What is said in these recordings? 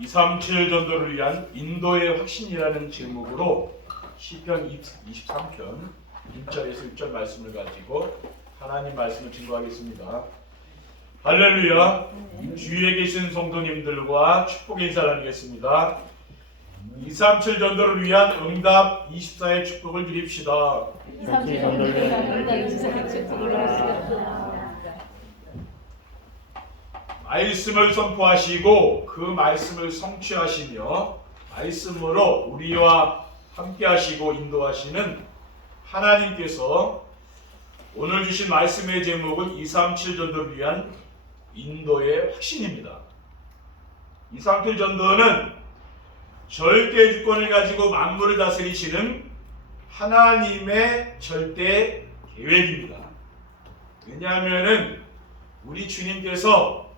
237 전도를 위한 인도의 확신이라는 제목으로 시편 23편 1절에서 6절 말씀을 가지고 하나님 말씀을 증거하겠습니다. 할렐루야. 주위에 계신 성도님들과 축복의 인사를 나누겠습니다. 237 전도를 위한 응답 24의 축복을 드립시다. 237 전도를 위한 응답 24의 축복을 드립시다. 말씀을 선포하시고 그 말씀을 성취하시며 말씀으로 우리와 함께 하시고 인도하시는 하나님께서 오늘 주신 말씀의 제목은 237 전도를 위한 인도의 확신입니다. 237 전도는 절대 주권을 가지고 만물을 다스리시는 하나님의 절대 계획입니다. 왜냐하면 우리 주님께서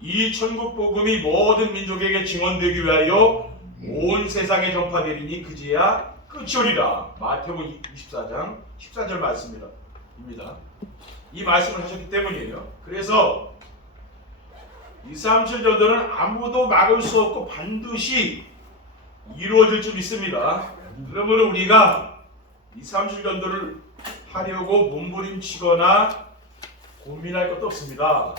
이 천국 복음이 모든 민족에게 증언되기 위하여 온 세상에 전파되리니 그제야 끝이 오리라. 마태복음 24장 14절 말씀입니다. 이 말씀을 하셨기 때문이에요. 그래서 237 전도는 아무도 막을 수 없고 반드시 이루어질 줄 믿습니다. 그러므로 우리가 237 전도를 하려고 몸부림치거나 고민할 것도 없습니다.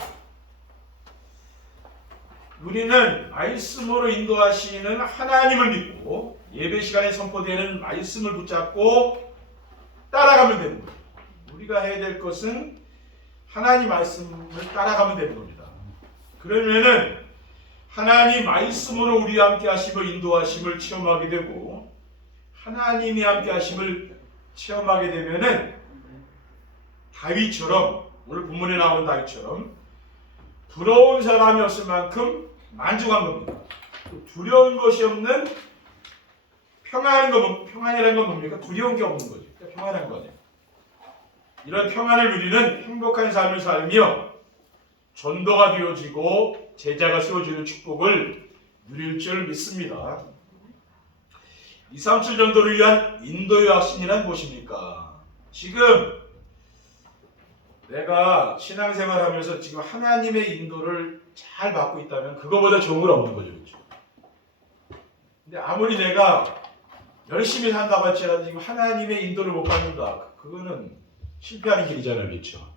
우리는 말씀으로 인도하시는 하나님을 믿고 예배 시간에 선포되는 말씀을 붙잡고 따라가면 되는 거예요. 우리가 해야 될 것은 하나님 말씀을 따라가면 되는 겁니다. 그러면은 하나님 말씀으로 우리와 함께 하심을 인도하심을 체험하게 되고 하나님이 함께 하심을 체험하게 되면은 다윗처럼 오늘 본문에 나온 다윗처럼 부러운 사람이 없을 만큼 만족한 겁니다. 두려운 것이 없는 평안이라는 건 뭡니까? 두려운 게 없는 거죠. 그러니까 평안한 거예요. 이런 평안을 누리는 행복한 삶을 살며 전도가 되어지고 제자가 세워지는 축복을 누릴 줄 믿습니다. 237 전도를 위한 인도의 확신이란 무엇입니까? 지금 내가 신앙생활하면서 지금 하나님의 인도를 잘 받고 있다면 그거보다 좋은 건 없는 거죠. 그렇죠? 근데 아무리 내가 열심히 산다고 할지라도 지금 하나님의 인도를 못 받는다. 그거는 실패하는 길이잖아요. 그렇죠?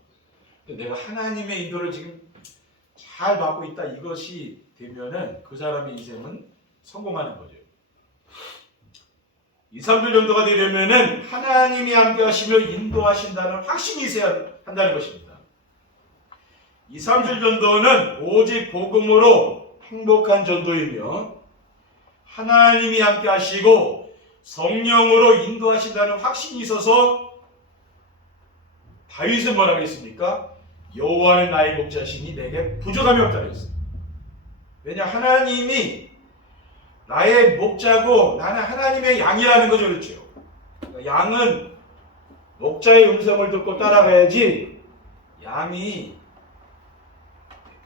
근데 내가 하나님의 인도를 지금 잘 받고 있다. 이것이 되면은 그 사람의 인생은 성공하는 거죠. 237 전도가 되려면은 하나님이 함께 하시며 인도하신다는 확신이 있어야 한다는 것입니다. 237 전도는 오직 복음으로 행복한 전도이며 하나님이 함께 하시고 성령으로 인도하신다는 확신이 있어서 다윗은 뭐라고 했습니까? 여호와는 나의 목자시니 내게 부족함이 없다 그랬어요. 왜냐 하나님이 나의 목자고 나는 하나님의 양이라는 거죠. 그렇죠? 양은 목자의 음성을 듣고 따라가야지 양이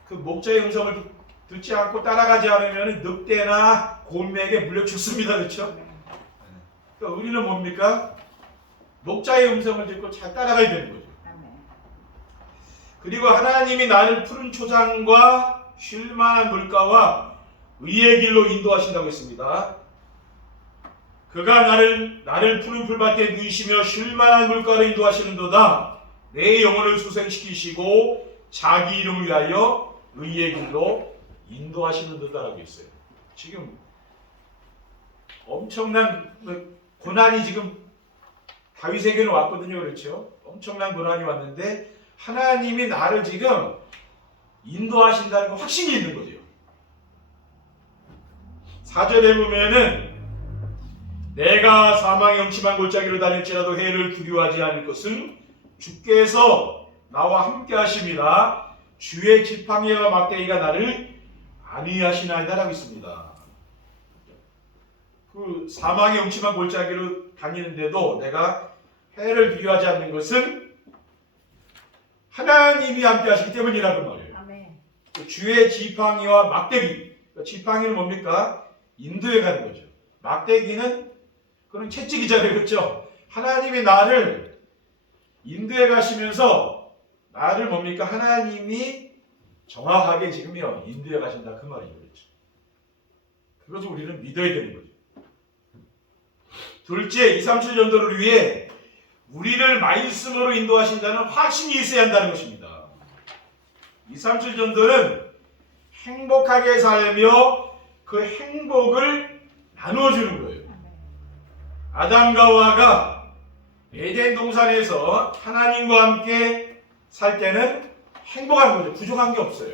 그 목자의 음성을 듣지 않고 따라가지 않으면 늑대나 곰에게 물려 죽습니다. 그렇죠? 그러니까 우리는 뭡니까? 목자의 음성을 듣고 잘 따라가야 되는 거죠. 그리고 하나님이 나를 푸른 초장과 쉴만한 물가와 의의 길로 인도하신다고 했습니다. 그가 나를 푸른 풀밭에 누이시며 쉴만한 물가로 인도하시는도다. 내 영혼을 수생시키시고 자기 이름을 위하여 의의 길로 인도하시는도다라고 했어요. 지금 엄청난 고난이 지금 다윗에게는 왔거든요. 그렇죠? 엄청난 고난이 왔는데 하나님이 나를 지금 인도하신다는 거 확신이 있는 거죠. 4절에 보면은 내가 사망의 음침한 골짜기로 다닐지라도 해를 두려워하지 않을 것은 주께서 나와 함께 하심이라. 주의 지팡이와 막대기가 나를 안위하시나이다 라고 있습니다. 그 사망의 음침한 골짜기로 다니는데도 내가 해를 두려워하지 않는 것은 하나님이 함께 하시기 때문이라고 말이에요. 아멘. 주의 지팡이와 막대기. 지팡이는 뭡니까? 인도에 가는 거죠. 막대기는 그런 채찍이잖아요. 그렇죠? 하나님이 나를 인도에 가시면서 나를 뭡니까? 하나님이 정확하게 지금요 인도에 가신다 그 말이죠. 그렇죠? 그래서 우리는 믿어야 되는 거죠. 둘째, 237 전도를 위해 우리를 말씀으로 인도하신다는 확신이 있어야 한다는 것입니다. 237 전도는 행복하게 살며 그 행복을 나누어주는 거예요. 아담과 하와가 에덴 동산에서 하나님과 함께 살 때는 행복한 거죠. 부족한 게 없어요.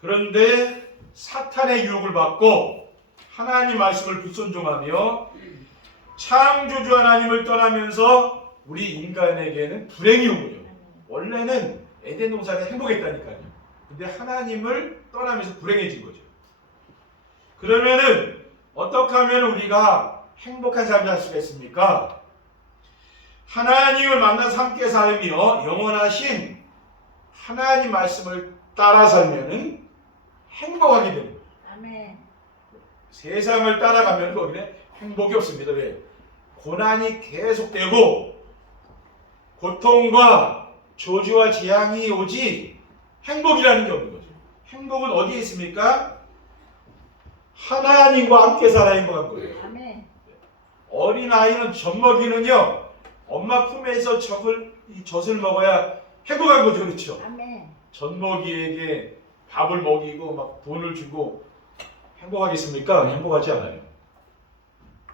그런데 사탄의 유혹을 받고 하나님 말씀을 불순종하며 창조주 하나님을 떠나면서 우리 인간에게는 불행이 온 거죠. 원래는 에덴 동산에 행복했다니까요. 근데 하나님을 떠나면서 불행해진 거죠. 그러면은 어떻게 하면 우리가 행복한 삶을 살 수가 있습니까? 하나님을 만나서 함께 살며 영원하신 하나님 말씀을 따라 살면은 행복하게 됩니다. 아멘. 세상을 따라가면 거기에 행복이 없습니다. 왜? 고난이 계속되고 고통과 저주와 재앙이 오지 행복이라는 게 없는 거죠. 행복은 어디에 있습니까? 하나님과 함께 살아야 행복한 거예요. 아멘. 어린아이는 젖먹이는요, 엄마 품에서 젖을 먹어야 행복한 거죠. 그렇죠? 아멘. 젖먹이에게 밥을 먹이고 막 돈을 주고 행복하겠습니까? 행복하지 않아요.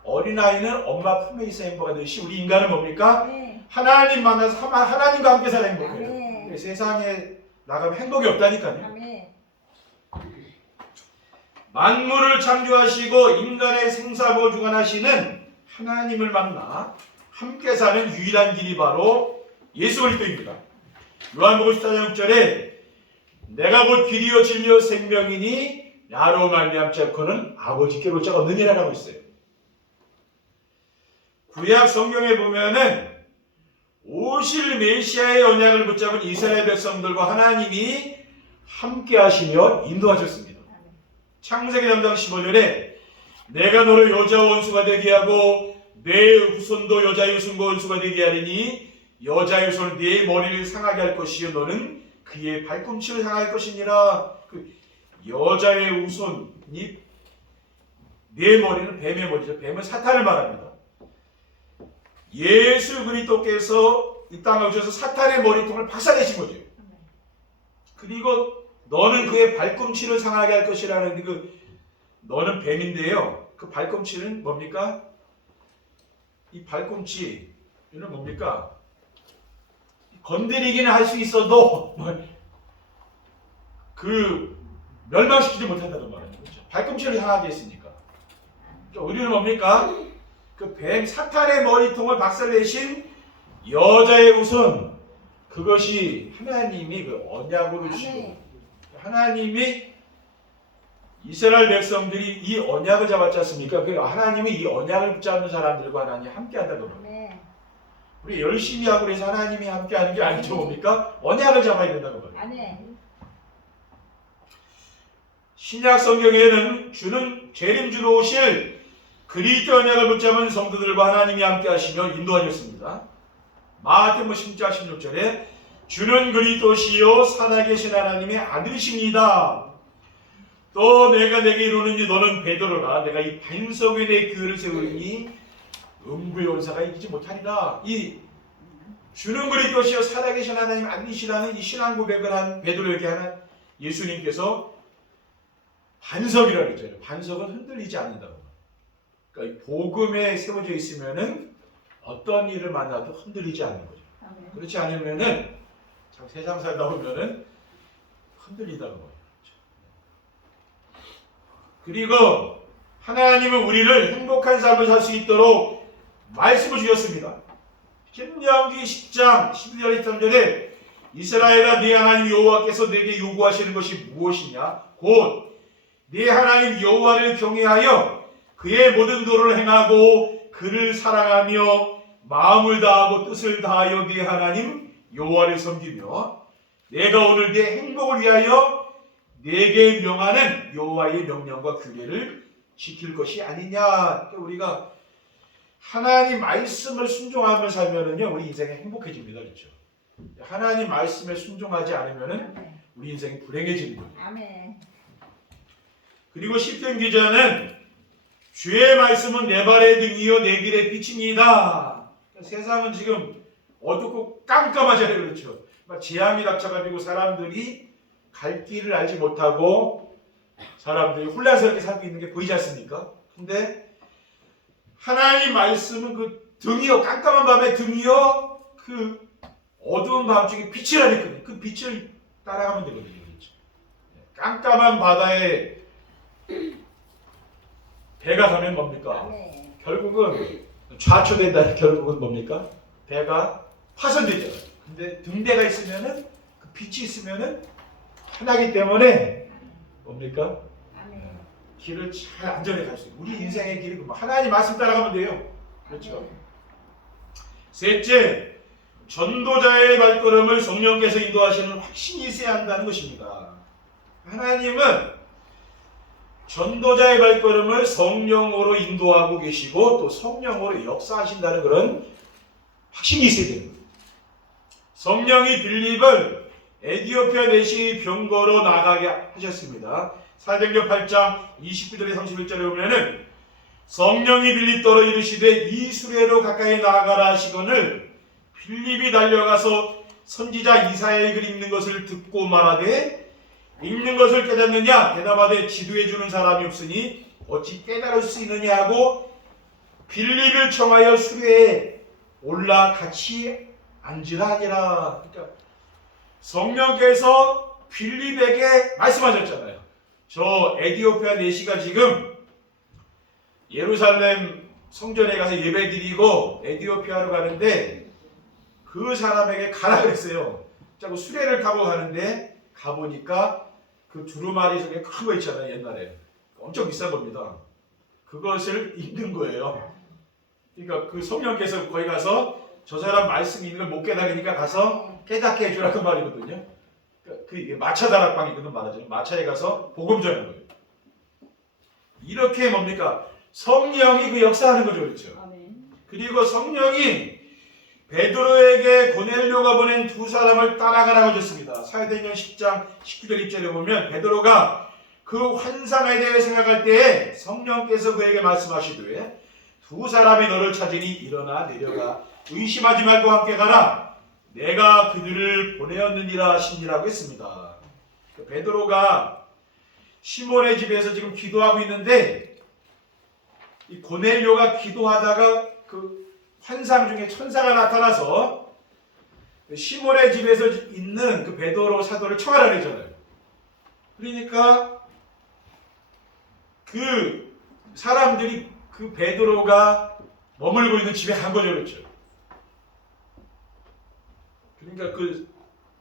어린아이는 엄마 품에 있어 행복하듯이 우리 인간은 뭡니까? 아멘. 하나님 만나서 하나님과 함께 살아 행복해요. 아멘. 세상에 나가면 행복이 없다니까요. 아멘. 만물을 창조하시고 인간의 생사고 주관하시는 하나님을 만나 함께 사는 유일한 길이 바로 예수 그리스도입니다. 요한복음 14장 6절에 내가 곧 길이요 진리요 생명이니 나로 말미암지 않고는 아버지께로 올 자가 없느니라 라고 있어요. 구약 성경에 보면은 오실 메시아의 언약을 붙잡은 이스라엘 백성들과 하나님이 함께 하시며 인도하셨습니다. 창세기 3장 15절에 내가 너를 여자와 원수가 되게 하고 내 후손도 여자의 후손과 원수가 되게 하리니 여자의 후손은 네 머리를 상하게 할 것이요 너는 그의 발꿈치를 상할 것이니라. 그 여자의 후손이 네 머리는 뱀의 머리죠. 뱀은 사탄을 말합니다. 예수 그리스도께서 이 땅에 오셔서 사탄의 머리통을 박살내신 거죠. 그리고 너는 그의 발꿈치를 상하게 할 것이라는 너는 뱀인데요. 그 발꿈치는 뭡니까? 이 발꿈치는 뭡니까? 건드리기는 할 수 있어도 멸망시키지 못한다는 말이죠. 발꿈치를 상하게 했으니까. 그러니까 우리는 뭡니까? 그 뱀 사탄의 머리통을 박살내신 여자의 우선 그것이 하나님이 그 언약으로 주시고 하나님이 이스라엘 백성들이 이 언약을 잡았지 않습니까? 그 하나님이 이 언약을 붙잡는 사람들과 하나님이 함께 한다는 겁니다. 우리 열심히 하고 그래서 하나님이 함께 하는 게 아니죠. 뭡니까? 언약을 잡아야 된다는 거예요. 신약 성경에는 주는 재림주로 오실 그리스도 언약을 붙잡은 성도들과 하나님이 함께 하시며 인도하셨습니다. 마태복음 10장 16절에 주는 그리스도시요 살아계신 하나님의 아들이십니다. 또 내가 내게 이르노니 너는 베드로라 내가 이 반석 위에 내 교회를 세우리니 음부의 원사가 이기지 못하리라. 이 주는 그리스도시요 살아계신 하나님 아들이시라는 이 신앙 고백을 한 베드로에게 하는 예수님께서 반석이라고 했잖아요. 반석은 흔들리지 않는다고. 그러니까 이 복음에 세워져 있으면은 어떤 일을 만나도 흔들리지 않는 거죠. 그렇지 않으면은 참 세상 살다 보면은 흔들리다는 거예요. 그리고 하나님은 우리를 행복한 삶을 살 수 있도록 말씀을 주셨습니다. 신명기 10장 12절 13절에 이스라엘아 네 하나님 여호와께서 내게 요구하시는 것이 무엇이냐? 곧 네 하나님 여호와를 경외하여 그의 모든 도를 행하고 그를 사랑하며 마음을 다하고 뜻을 다하여 네 하나님 여호와를 섬기며 내가 오늘 네 행복을 위하여 내게 명하는 여호와의 명령과 규례를 지킬 것이 아니냐. 그러니까 우리가 하나님 말씀을 순종하며 살면은요 우리 인생이 행복해집니다. 그렇죠? 하나님 말씀에 순종하지 않으면은 우리 인생이 불행해지는 거예요. 그리고 시편 기자는 주의 말씀은 내 발의 등이요 내 길의 빛이니이다. 세상은 지금 어둡고 깜깜하잖아요. 그렇죠. 막 재앙이 닥쳐가지고 사람들이 갈 길을 알지 못하고 사람들이 혼란스럽게 살고 있는 게 보이지 않습니까? 근데 하나님 말씀은 그 등이요, 깜깜한 밤의 등이요, 그 어두운 밤중에 빛이라 했거든요. 그 빛을 따라가면 되거든요. 그렇죠. 깜깜한 바다에 배가 가면 뭡니까? 결국은 좌초된다는 결국은 뭡니까? 배가 파손되잖아요. 근데 등대가 있으면은 그 빛이 있으면은 하나기 때문에 뭡니까? 길을 잘 안전히 갈 수 있어요. 우리 인생의 길은 하나님 말씀 따라가면 돼요. 그렇죠. 셋째, 전도자의 발걸음을 성령께서 인도하시는 확신이 있어야 한다는 것입니다. 하나님은 전도자의 발걸음을 성령으로 인도하고 계시고 또 성령으로 역사하신다는 그런 확신이 있어야 됩니다. 성령이 빌립을 에디오피아 내시 병거로 나가게 하셨습니다. 사도행전 8장 29절에 31절에 보면은 성령이 빌립더러 이르시되 이 수레로 가까이 나아가라 하시거늘 빌립이 달려가서 선지자 이사야의 글 읽는 것을 듣고 말하되 읽는 것을 깨닫느냐 대답하되 지도해 주는 사람이 없으니 어찌 깨달을 수 있느냐 하고 빌립을 청하여 수레에 올라 같이 앉으라 하니라. 그러니까 성령께서 빌립에게 말씀하셨잖아요. 저 에디오피아 내시가 지금 예루살렘 성전에 가서 예배드리고 에디오피아로 가는데 그 사람에게 가라 그랬어요. 자꾸 수레를 타고 가는데 가보니까 그 두루마리 속에 큰 거 있잖아요. 옛날에 엄청 비싼 겁니다. 그것을 읽는 거예요. 그러니까 그 성령께서 거기 가서 저 사람 말씀이 있는 걸 못 깨달으니까 가서 깨닫게 해주라 그 말이거든요. 그 이게 마차 다락방이거든 말하죠. 마차에 가서 복음 전하는 거예요. 이렇게 뭡니까? 성령이 그 역사하는 거죠, 그렇죠? 그리고 성령이 베드로에게 고넬료가 보낸 두 사람을 따라가라고 하셨습니다. 사도행전 10장 19절 2절에 보면 베드로가 그 환상에 대해 생각할 때에 성령께서 그에게 말씀하시되 두 사람이 너를 찾으니 일어나 내려가 의심하지 말고 함께 가라. 내가 그들을 보내었느니라 하시니라고 했습니다. 베드로가 시몬의 집에서 지금 기도하고 있는데 이 고넬료가 기도하다가 그 환상 중에 천사가 나타나서 시몬의 집에서 있는 그 베드로 사도를 청하라 그러잖아요. 그러니까 그 사람들이 그 베드로가 머물고 있는 집에 간 거죠, 그렇죠? 그러니까 그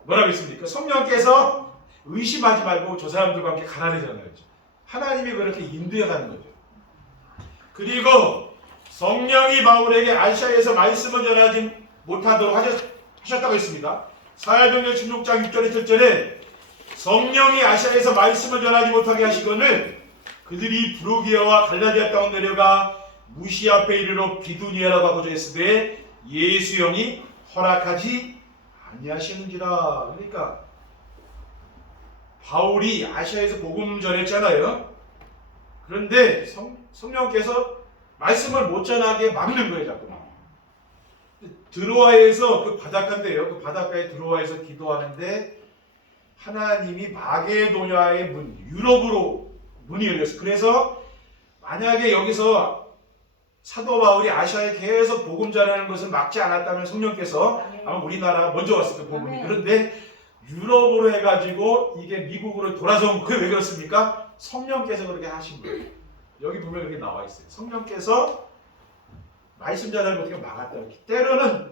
뭐라고 했습니까? 성령께서 의심하지 말고 저 사람들과 함께 가라 그러잖아요. 그렇죠? 하나님이 그렇게 인도해 가는 거죠. 그리고 성령이 바울에게 아시아에서 말씀을 전하지 못하도록 하셨다고 했습니다. 사도행전 16장 6절에 7절에 성령이 아시아에서 말씀을 전하지 못하게 하시거늘 그들이 브루기아와 갈라디아 땅으로 내려가 무시 앞에 이르러 비두니아라고 하고자 했으되 예수 영이 허락하지 아니하시는지라. 그러니까 바울이 아시아에서 복음 전했잖아요. 그런데 성령께서 말씀을 못 전하게 막는 거예요, 자꾸. 드로아에서 그 바닷가인데요. 그 바닷가에 드로아에서 기도하는데 하나님이 마게도냐의 문, 유럽으로 문이 열렸어요. 그래서 만약에 여기서 사도 바울이 아시아에 계속 복음 전하는 것을 막지 않았다면 성령께서 아마 우리나라 먼저 왔을 때 복음이. 그런데 유럽으로 해가지고 이게 미국으로 돌아서 그게 왜 그렇습니까? 성령께서 그렇게 하신 거예요. 여기 보면 그렇게 나와 있어요. 성령께서 말씀 전하는 걸 어떻게 막았다. 때로는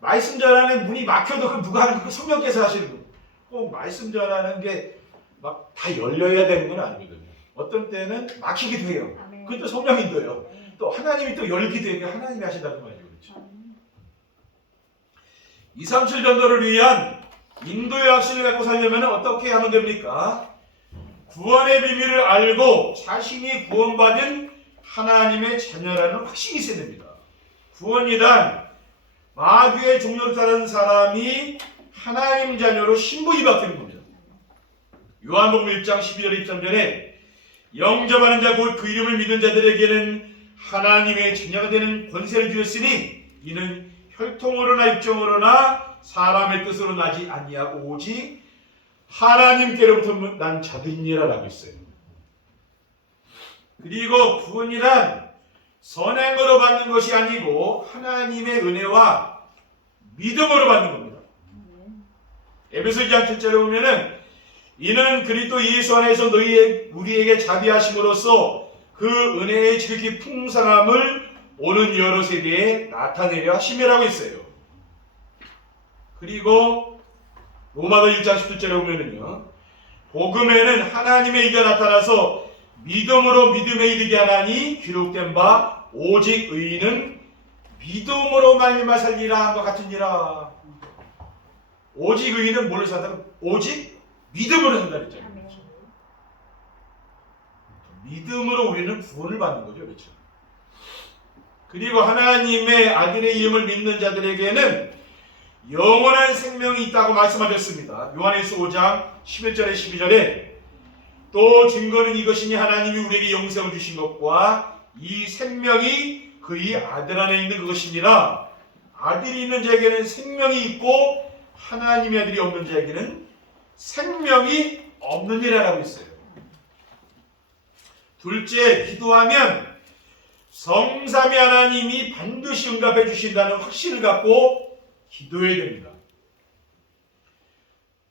말씀 전하는 문이 막혀도 그 누가 하는 거 성령께서 하시는 거예요. 꼭 말씀 전하는 게 막 다 열려야 되는 건 아니거든요. 어떤 때는 막히기도 해요. 그것도 성령인도예요. 또 하나님이 또 열기도 해요. 하나님이 하신다는 말이죠. 그렇죠? 237 전도를 위한 인도의 확신을 갖고 살려면 어떻게 하면 됩니까? 구원의 비밀을 알고 자신이 구원받은 하나님의 자녀라는 확신이 있어야 됩니다. 구원이란 마귀의 종로를 따르는 사람이 하나님 자녀로 신분이 바뀌는 겁니다. 요한복음 1장 12절 23절에 영접하는 자 곧 그 이름을 믿는 자들에게는 하나님의 자녀가 되는 권세를 주었으니 이는 혈통으로나 육정으로나 사람의 뜻으로 나지 아니하고 오직 하나님께로부터 난 자들이니라라고 있어요. 그리고 구원이란 선행으로 받는 것이 아니고 하나님의 은혜와 믿음으로 받는 겁니다. 에베소 2장 7절에 보면은 이는 그리스도 예수 안에서 우리에게 자비하심으로써 그 은혜의 지극히 풍성함을 오는 여러 세대에 나타내려 하심이라고 했어요. 그리고 로마서 1장 17절에 보면은요, 복음에는 하나님의 의가 나타나서 믿음으로 믿음에 이르게 하나니 기록된 바 오직 의인은 믿음으로 말미암아 살리라 한것 같으니라. 오직 의인은 뭘로 산다? 오직 믿음으로 산다 그랬잖아요. 그렇죠? 믿음으로 우리는 구원을 받는 거죠. 그렇죠? 그리고 하나님의 아들의 이름을 믿는 자들에게는 영원한 생명이 있다고 말씀하셨습니다. 요한일서 5장 11절에 12절에 또 증거는 이것이니 하나님이 우리에게 영생을 주신 것과 이 생명이 그의 아들 안에 있는 그것이니라. 아들이 있는 자에게는 생명이 있고 하나님의 아들이 없는 자에게는 생명이 없느니라라고 있어요. 둘째, 기도하면 성삼위 하나님이 반드시 응답해 주신다는 확신을 갖고 기도해야 됩니다.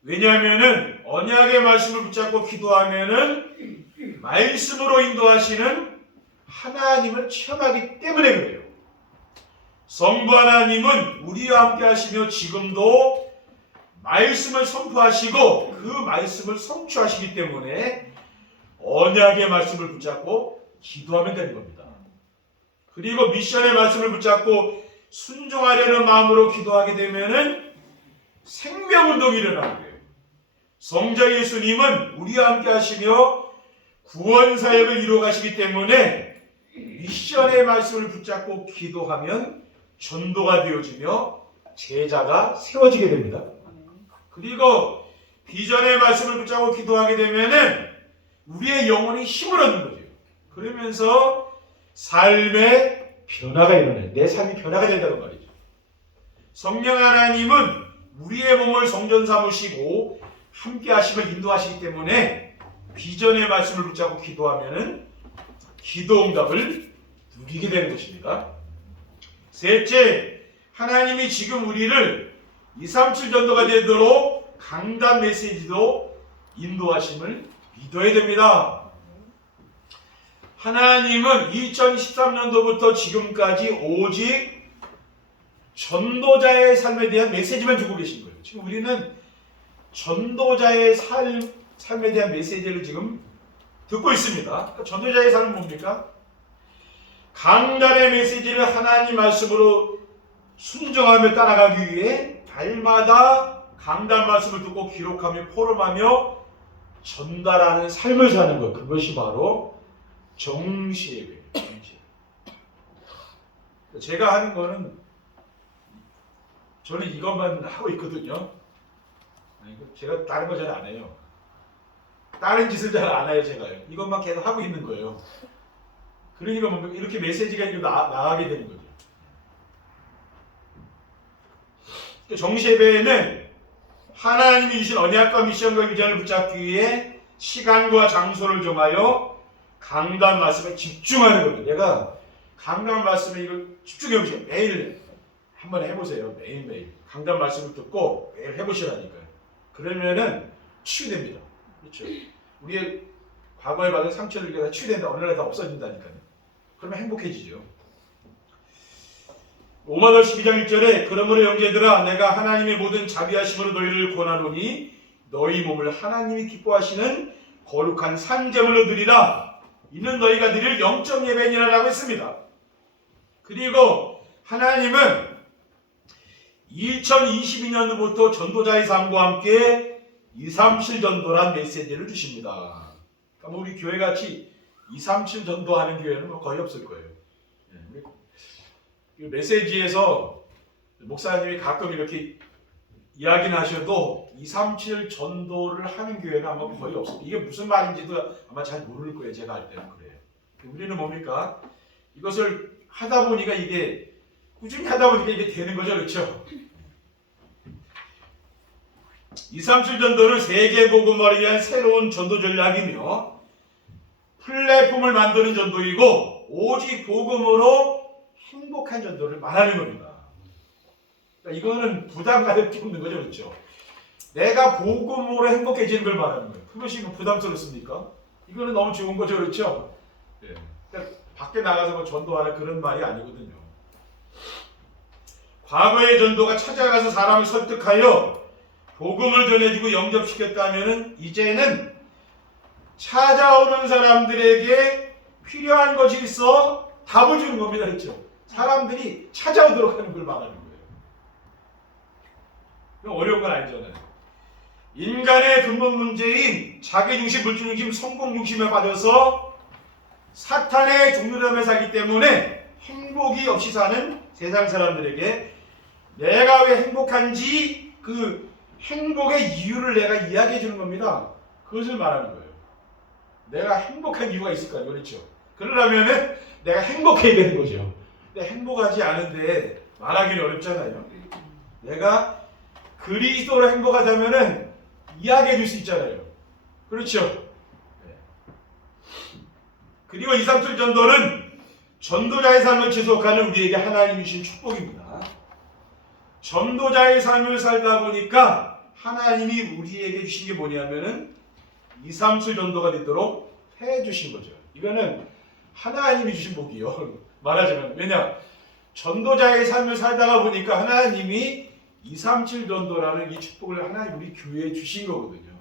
왜냐하면은 언약의 말씀을 붙잡고 기도하면은 말씀으로 인도하시는 하나님을 체험하기 때문에 그래요. 성부 하나님은 우리와 함께 하시며 지금도 말씀을 선포하시고 그 말씀을 성취하시기 때문에 언약의 말씀을 붙잡고 기도하면 되는 겁니다. 그리고 미션의 말씀을 붙잡고 순종하려는 마음으로 기도하게 되면은 생명운동이 일어나는 거예요. 성자 예수님은 우리와 함께 하시며 구원 사역을 이루어 가시기 때문에 미션의 말씀을 붙잡고 기도하면 전도가 되어지며 제자가 세워지게 됩니다. 그리고 비전의 말씀을 붙잡고 기도하게 되면은 우리의 영혼이 힘을 얻는 거죠. 그러면서 삶의 변화가 일어나요. 내 삶이 변화가 된다는 말이죠. 성령 하나님은 우리의 몸을 성전 삼으시고 함께 하시며 인도하시기 때문에 비전의 말씀을 붙잡고 기도하면은 기도 응답을 누리게 되는 것입니다. 셋째, 하나님이 지금 우리를 237 전도가 되도록 강단 메시지도 인도하심을 믿어야 됩니다. 하나님은 2013년도부터 지금까지 오직 전도자의 삶에 대한 메시지만 주고 계신 거예요. 지금 우리는 전도자의 삶에 대한 메시지를 지금 듣고 있습니다. 그러니까 전도자의 삶은 뭡니까? 강단의 메시지를 하나님 말씀으로 순종하며 따라가기 위해 달마다 강단 말씀을 듣고 기록하며 포럼하며 전달하는 삶을 사는 것. 그것이 바로 정시예배예요. 제가 하는 거는 저는 이것만 하고 있거든요. 제가 다른 거 잘 안 해요. 다른 짓을 잘 안 해요. 제가요. 이것만 계속 하고 있는 거예요. 그러니까 이렇게 메시지가 나가게 되는 거죠. 정시예배는 하나님이 주신 언약과 미션과 비전을 붙잡기 위해 시간과 장소를 정하여 강단 말씀에 집중하는 겁니다. 내가 강단 말씀에 이걸 집중해 보세요. 매일 한번 해보세요. 매일매일 강단 말씀을 듣고 매일 해보시라니까요. 그러면은 치유됩니다. 그렇죠? 우리의 과거에 받은 상처를 다 치유된다. 어느 날 다 없어진다니까요. 그러면 행복해지죠. 로마서 12장 1절에 그러므로 형제들아 내가 하나님의 모든 자비하심으로 너희를 권하노니 너희 몸을 하나님이 기뻐하시는 거룩한 산제물로 드리라. 이는 너희가 드릴 영적 예배니라라고 했습니다. 그리고 하나님은 2022년도부터 전도자의 삶과 함께 237 전도란 메시지를 주십니다. 그러니까 우리 교회같이 237 전도하는 교회는 거의 없을 거예요. 메시지에서 목사님이 가끔 이렇게 이야기는 하셔도 237 전도를 하는 교회는 아마 거의 없습니다. 이게 무슨 말인지도 아마 잘 모를 거예요. 제가 할 때는 그래요. 우리는 뭡니까? 이것을 하다 보니까 이게 꾸준히 하다 보니까 이게 되는 거죠. 그렇죠? 237 전도는 세계 복음화를 위한 새로운 전도 전략이며 플랫폼을 만드는 전도이고 오직 복음으로 행복한 전도를 말하는 겁니다. 그러니까 이거는 부담 가질 게 없는 거죠. 그렇죠? 내가 복음으로 행복해지는 걸 말하는 거예요. 그것이 부담스럽습니까? 이거는 너무 좋은 거죠. 그렇죠? 네. 그러니까 밖에 나가서 뭐 전도하는 그런 말이 아니거든요. 과거의 전도가 찾아가서 사람을 설득하여 복음을 전해주고 영접시켰다면 이제는 찾아오는 사람들에게 필요한 것이 있어 답을 주는 겁니다. 그렇죠? 사람들이 찾아오도록 하는 걸 말하는 거예요. 어려운 건 아니잖아요. 인간의 근본 문제인 자기중심, 물질중심, 성공중심에 빠져서 사탄의 종류람에 살기 때문에 행복이 없이 사는 세상 사람들에게 내가 왜 행복한지 그 행복의 이유를 내가 이야기해 주는 겁니다. 그것을 말하는 거예요. 내가 행복한 이유가 있을까요? 그렇죠? 그러려면 내가 행복해야 되는 거죠. 근데 행복하지 않은데 말하기는 어렵잖아요. 내가 그리스도로 행복하다면은 이야기해 줄 수 있잖아요. 그렇죠? 네. 그리고 237 전도는 전도자의 삶을 지속하는 우리에게 하나님이 주신 축복입니다. 전도자의 삶을 살다 보니까 하나님이 우리에게 주신 게 뭐냐면은 237 전도가 되도록 해 주신 거죠. 이거는 하나님이 주신 복이요. 말하자면 왜냐? 전도자의 삶을 살다가 보니까 하나님이 237 전도라는 이 축복을 하나님 우리 교회에 주신 거거든요.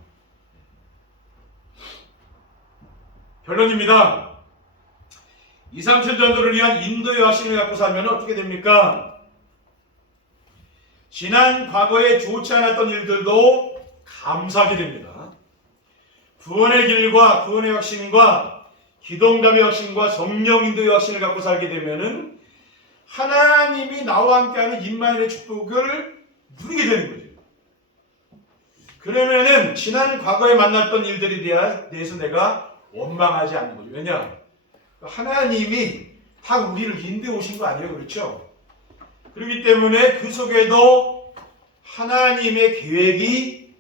결론입니다. 237 전도를 위한 인도의 확신을 갖고 살면 어떻게 됩니까? 지난 과거에 좋지 않았던 일들도 감사하게 됩니다. 구원의 길과 구원의 확신과 기동감의 확신과 성령 인도의 확신을 갖고 살게 되면은 하나님이 나와 함께하는 임마누엘의 축복을 누리게 되는 거죠. 그러면은 지난 과거에 만났던 일들에 대해서 내가 원망하지 않는 거죠. 왜냐? 하나님이 다 우리를 인도해 오신 거 아니에요. 그렇죠? 그렇기 때문에 그 속에도 하나님의 계획이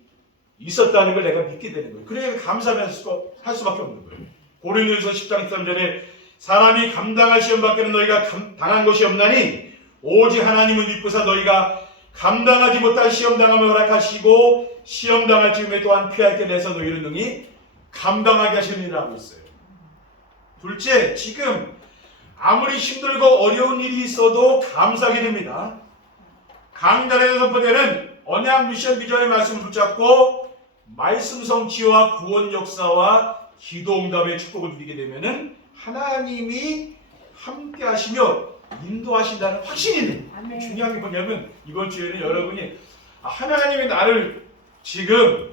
있었다는 걸 내가 믿게 되는 거예요. 그래야 감사하면서 할 수밖에 없는 거예요. 고린도전서 10장 13절에 사람이 감당할 시험 밖에는 너희가 당한 것이 없나니 오직 하나님은 미쁘사 너희가 감당하지 못할 시험 당함을 허락하시고 시험 당할 즈음에 또한 피할 게 내서 너희를 능히 감당하게 하시느니라 고 있어요. 둘째, 지금 아무리 힘들고 어려운 일이 있어도 감사하게 됩니다. 강단에서 선포되는 언약 미션 비전의 말씀을 붙잡고 말씀 성취와 구원 역사와 기도 응답의 축복을 누리게 되면은 하나님이 함께 하시며 인도하신다는 확신이 있는 거예요. 중요한 게 뭐냐면 이번 주에는 여러분이 하나님이 나를 지금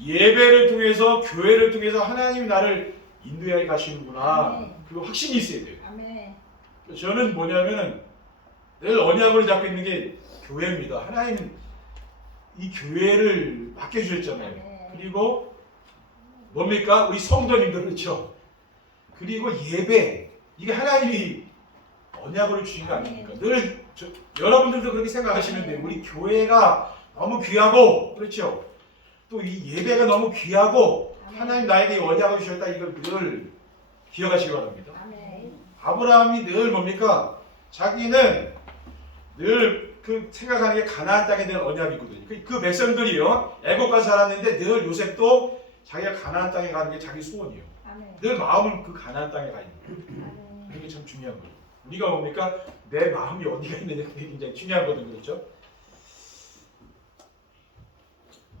예배를 통해서 교회를 통해서 하나님이 나를 인도해 가시는구나. 그 확신이 있어야 돼요. 저는 뭐냐면은 늘 언약으로 잡고 있는 게 교회입니다. 하나님은 이 교회를 맡겨주셨잖아요. 그리고 뭡니까? 우리 성도님들 그렇죠. 그리고 예배 이게 하나님이 언약으로 주신 거 아닙니까? 늘 여러분들도 그렇게 생각하시는데 우리 교회가 너무 귀하고 그렇죠. 또 이 예배가 너무 귀하고 하나님 나에게 언약을 주셨다 이걸 늘 기억하시기 바랍니다. 아브라함이 늘 뭡니까? 자기는 늘 그 생각하는 게 가나안 땅에 대한 언약이거든요. 그 백성들이요 애국 가서 살았는데 늘 요셉도 자기가 가나안 땅에 가는 게 자기 소원이에요. 늘 마음은 그 가나안 땅에 가 있는 거예요. 그게 참 중요한 거예요. 우리가 뭡니까? 내 마음이 어디가 있느냐 그게 굉장히 중요하거든요. 그렇죠?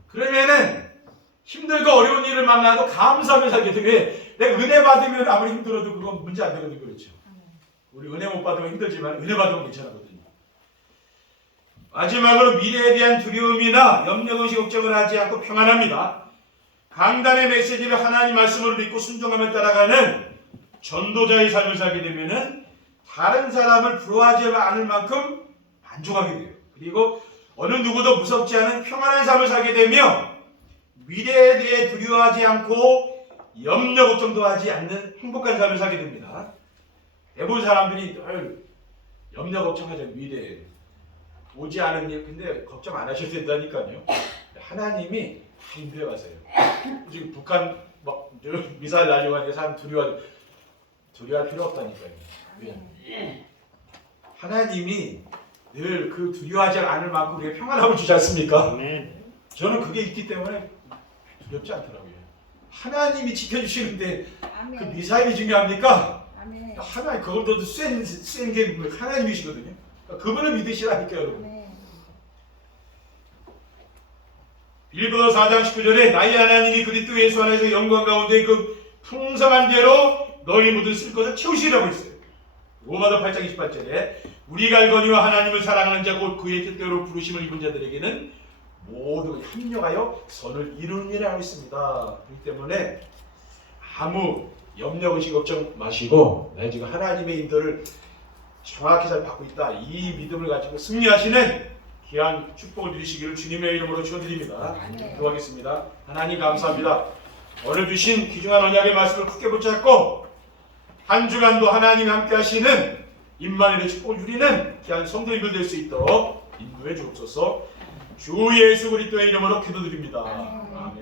그러면은 힘들고 어려운 일을 만나도 감사하며 살게 되면 내가 은혜 받으면 아무리 힘들어도 그건 문제 안 되거든요. 그렇죠? 우리 은혜 못 받으면 힘들지만 은혜 받으면 괜찮거든요. 마지막으로 미래에 대한 두려움이나 염려도시 걱정을 하지 않고 평안합니다. 강단의 메시지를 하나님 말씀으로 믿고 순종하며 따라가는 전도자의 삶을 살게 되면은 다른 사람을 부러워하지 않을 만큼 만족하게 돼요. 그리고 어느 누구도 무섭지 않은 평안한 삶을 살게 되며 미래에 대해 두려워하지 않고 염려 걱정도 하지 않는 행복한 삶을 살게 됩니다. 대부분 사람들이 늘 염려 걱정하죠. 미래에 오지 않은 일. 근데 걱정 안 하셔도 된다니까요. 하나님이 다 인도해 가세요. 지금 북한 막 미사일 날리고 하니까 사람 두려워할 필요 없다니까요. 왜? 하나님이 늘 그 두려워하지 않을 만큼 우리에게 평안함을 주지 않습니까? 저는 그게 있기 때문에 두렵지 않더라고요. 하나님이 지켜주시는데 그 미사일이 중요합니까? 하나님 그걸 더 센 게 하나님이시거든요. 그분을 믿으시라니까요, 여러분. 빌립보서 4장 19절에 나의 하나님이 그리스도 예수 안에서 영광 가운데 그 풍성한 대로 너희 모든 쓸 것을 채우시라고 했어요. 로마서 8장 28절에 우리가 알거니와 하나님을 사랑하는 자 곧 그의 뜻대로 부르심을 입은 자들에게는 모두 합력하여 선을 이루느니라 하고 있습니다. 그렇기 때문에 아무 염려 의식 걱정 마시고 내가 지금 하나님의 인도를 정확히 잘 받고 있다. 이 믿음을 가지고 승리하시는 귀한 축복을 누리시기를 주님의 이름으로 축원드립니다. 기도하겠습니다. 하나님 감사합니다. 오늘 주신 귀중한 언약의 말씀을 굳게 붙잡고 한 주간도 하나님이 함께 하시는 임마누엘의 축복을 누리는 귀한 성도님들 될 수 있도록 인도해 주옵소서. 주 예수 그리스도의 이름으로 기도드립니다. 아멘.